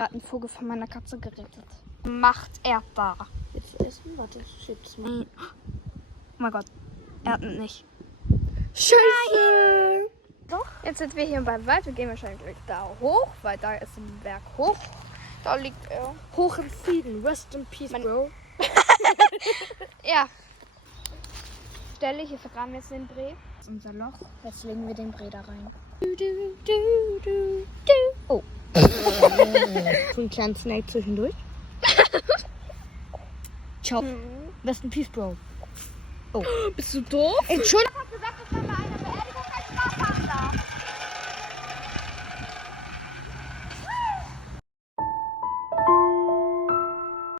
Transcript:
Hat einen Vogel von meiner Katze gerettet. Macht er da? Willst du essen? Warte, ich schieb's mal. Oh mein Gott. Er hat nicht. Scheiße! Doch. Jetzt sind wir hier beim Wald. Wir gehen wahrscheinlich da hoch, weil da ist ein Berg hoch. Da liegt er. Hoch im Frieden. Rest in peace, Bro. Ja. Stelle, hier vergraben wir jetzt den Brei. Das ist unser Loch. Jetzt legen wir den Brei da rein. Oh. So einen kleinen Snake zwischendurch. Ciao. Rest in peace, Bro. Oh. Bist du doof? Entschuldigung. Ich hab gesagt,